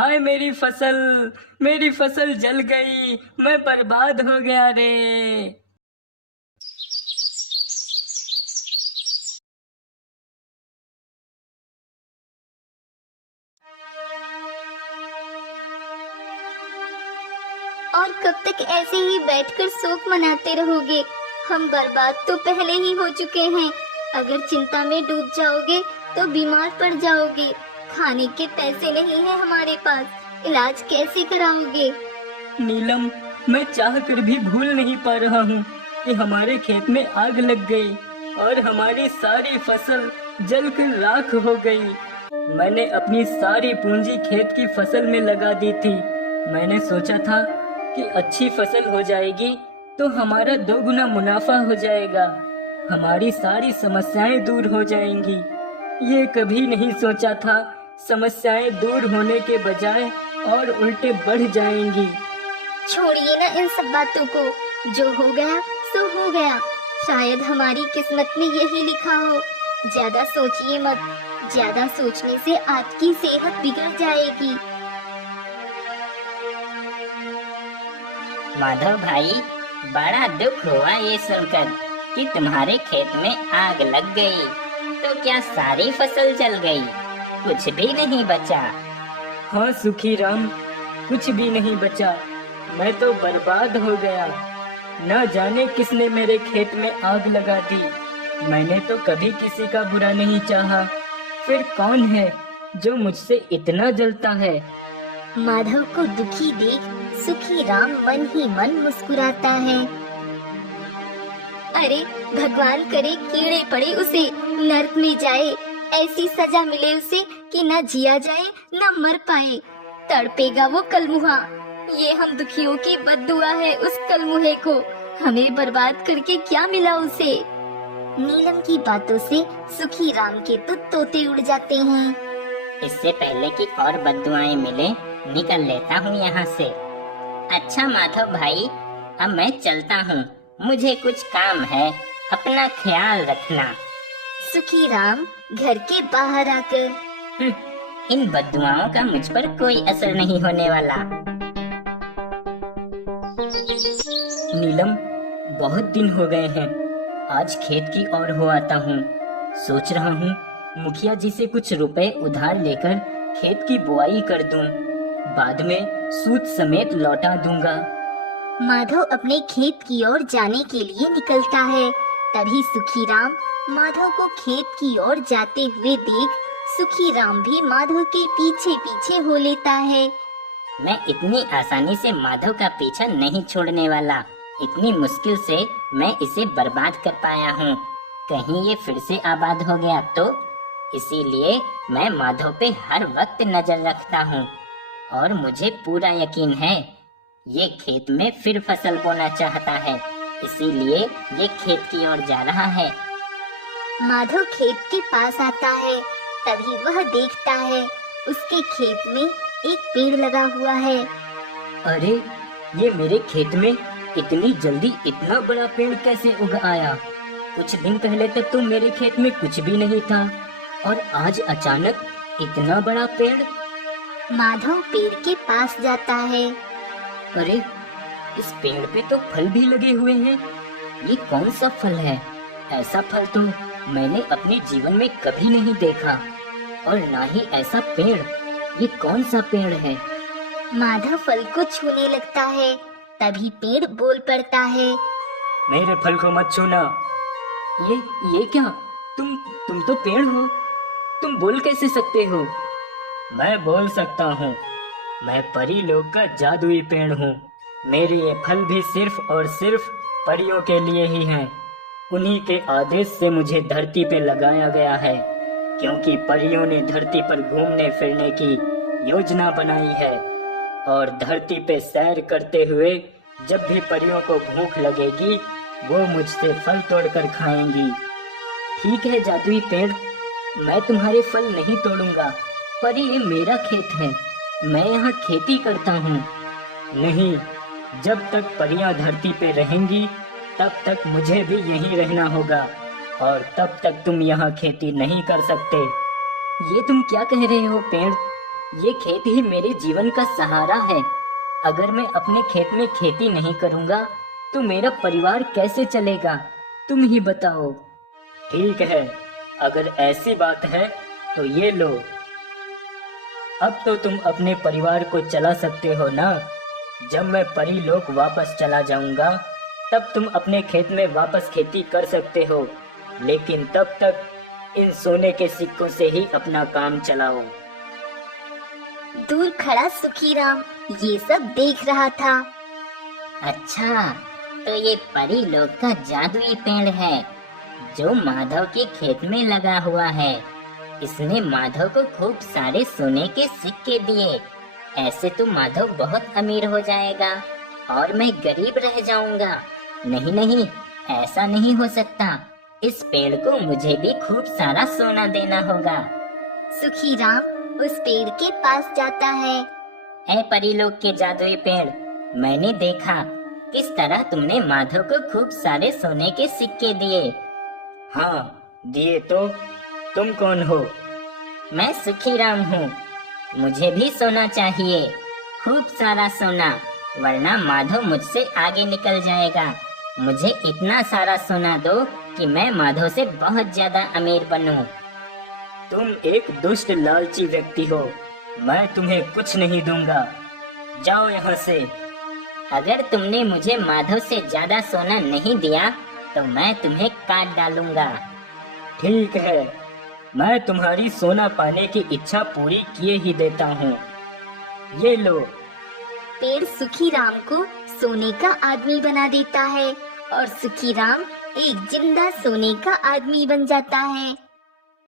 हाय मेरी फसल जल गई, मैं बर्बाद हो गया रे। और कब तक ऐसे ही बैठकर शोक मनाते रहोगे? हम बर्बाद तो पहले ही हो चुके हैं। अगर चिंता में डूब जाओगे तो बीमार पड़ जाओगे। खाने के पैसे नहीं है हमारे पास, इलाज कैसे कराओगे? नीलम, मैं चाह कर भी भूल नहीं पा रहा हूँ कि हमारे खेत में आग लग गई और हमारी सारी फसल जलकर राख हो गई। मैंने अपनी सारी पूंजी खेत की फसल में लगा दी थी। मैंने सोचा था कि अच्छी फसल हो जाएगी तो हमारा 2 गुना मुनाफा हो जाएगा, हमारी सारी समस्याएं दूर हो जाएंगी। ये कभी नहीं सोचा था समस्याएं दूर होने के बजाय और उल्टे बढ़ जाएंगी। छोड़िए ना इन सब बातों को, जो हो गया सो हो गया। शायद हमारी किस्मत में यही लिखा हो। ज्यादा सोचिए मत, ज्यादा सोचने से आपकी सेहत बिगड़ जाएगी। माधव भाई, बड़ा दुख हुआ ये सुनकर कि तुम्हारे खेत में आग लग गई। तो क्या सारी फसल जल गई? कुछ भी नहीं बचा? हाँ सुखी राम, कुछ भी नहीं बचा। मैं तो बर्बाद हो गया। न जाने किसने मेरे खेत में आग लगा दी। मैंने तो कभी किसी का बुरा नहीं चाहा, फिर कौन है जो मुझसे इतना जलता है? माधव को दुखी देख सुखी राम मन ही मन मुस्कुराता है। अरे भगवान करे कीड़े पड़े उसे, नर्क में जाए, ऐसी सजा मिले उसे कि न जिया जाए न मर पाए। तड़पेगा वो कलमुहा। ये हम दुखियों की बद्दुआ है उस कलमुहे को। हमें बर्बाद करके क्या मिला उसे? नीलम की बातों से सुखी राम के तो तोते उड़ जाते हैं। इससे पहले कि और बद्दुआएं मिले, निकल लेता हूँ यहाँ से। अच्छा माधव भाई, अब मैं चलता हूँ, मुझे कुछ काम है। अपना ख्याल रखना। सुखी राम घर के बाहर आकर, इन बद्दुआओं का मुझ पर कोई असर नहीं होने वाला। नीलम, बहुत दिन हो गए हैं, आज खेत की ओर हो आता हूँ। सोच रहा हूँ मुखिया जी से कुछ रुपए उधार लेकर खेत की बुआई कर दूं, बाद में सूद समेत लौटा दूंगा। माधव अपने खेत की ओर जाने के लिए निकलता है। तभी सुखी राम माधव को खेत की ओर जाते हुए देख सुखी राम भी माधव के पीछे पीछे हो लेता है। मैं इतनी आसानी से माधव का पीछा नहीं छोड़ने वाला। इतनी मुश्किल से मैं इसे बर्बाद कर पाया हूँ। कहीं ये फिर से आबाद हो गया तो? इसीलिए मैं माधव पे हर वक्त नजर रखता हूँ और मुझे पूरा यकीन है ये खेत में फिर फसल बोना चाहता है, इसीलिए ये खेत की ओर जा रहा है। माधव खेत के पास आता है। तभी वह देखता है उसके खेत में एक पेड़ लगा हुआ है। अरे, ये मेरे खेत में इतनी जल्दी इतना बड़ा पेड़ कैसे उग आया? कुछ दिन पहले तक तो मेरे खेत में कुछ भी नहीं था और आज अचानक इतना बड़ा पेड़। माधव पेड़ के पास जाता है। अरे, इस पेड़ पे तो फल भी लगे हुए हैं। ये कौन सा फल है? ऐसा फल तो मैंने अपने जीवन में कभी नहीं देखा, और ना ही ऐसा पेड़। ये कौन सा पेड़ है? माधव फल को छूने लगता है। तभी पेड़ बोल पड़ता है, मेरे फल को मत छूना। ये क्या? तुम तो पेड़ हो, तुम बोल कैसे सकते हो? मैं बोल सकता हूँ। मैं परी लोक का जादुई पेड़ हूँ। मेरे ये फल भी सिर्फ और सिर्फ परियों के लिए ही हैं। उन्हीं के आदेश से मुझे धरती पे लगाया गया है, क्योंकि परियों ने धरती पर घूमने फिरने की योजना बनाई है और धरती पे सैर करते हुए जब भी परियों को भूख लगेगी वो मुझसे फल तोड़कर खाएंगी। ठीक है जादुई पेड़, मैं तुम्हारे फल नहीं तोड़ूंगा, पर ये मेरा खेत है, मैं यहाँ खेती करता हूँ। नहीं, जब तक परियां धरती पे रहेंगी तब तक मुझे भी यहीं रहना होगा, और तब तक तुम यहाँ खेती नहीं कर सकते। ये तुम क्या कह रहे हो पेड़? ये खेत ही मेरे जीवन का सहारा है। अगर मैं अपने खेत में खेती नहीं करूँगा तो मेरा परिवार कैसे चलेगा? तुम ही बताओ। ठीक है, अगर ऐसी बात है तो ये लो। अब तो तुम अपने परिवार को चला सकते हो ना। जब मैं परीलोक वापस चला जाऊंगा तब तुम अपने खेत में वापस खेती कर सकते हो, लेकिन तब तक इन सोने के सिक्कों से ही अपना काम चलाओ। दूर खड़ा सुखीराम ये सब देख रहा था। अच्छा, तो ये परीलोक का जादुई पेड़ है जो माधव के खेत में लगा हुआ है। इसने माधव को खूब सारे सोने के सिक्के दिए। ऐसे तो माधव बहुत अमीर हो जाएगा और मैं गरीब रह जाऊंगा। नहीं नहीं, ऐसा नहीं हो सकता। इस पेड़ को मुझे भी खूब सारा सोना देना होगा। सुखीराम उस पेड़ के पास जाता है। ऐ परीलोक के जादुई पेड़, मैंने देखा किस तरह तुमने माधव को खूब सारे सोने के सिक्के दिए। हाँ, दिए तो। तुम कौन हो? मैं सुखीराम हूँ। मुझे भी सोना चाहिए, खूब सारा सोना, वरना माधव मुझसे आगे निकल जाएगा। मुझे इतना सारा सोना दो कि मैं माधव से बहुत ज्यादा अमीर बनूं। तुम एक दुष्ट लालची व्यक्ति हो। मैं तुम्हें कुछ नहीं दूंगा। जाओ यहाँ से। अगर तुमने मुझे माधव से ज्यादा सोना नहीं दिया तो मैं तुम्हें काट डालूंगा। ठीक है, मैं तुम्हारी सोना पाने की इच्छा पूरी किए ही देता हूँ। ये लो। पेड़ सुखीराम को सोने का आदमी बना देता है और सुखीराम एक जिंदा सोने का आदमी बन जाता है।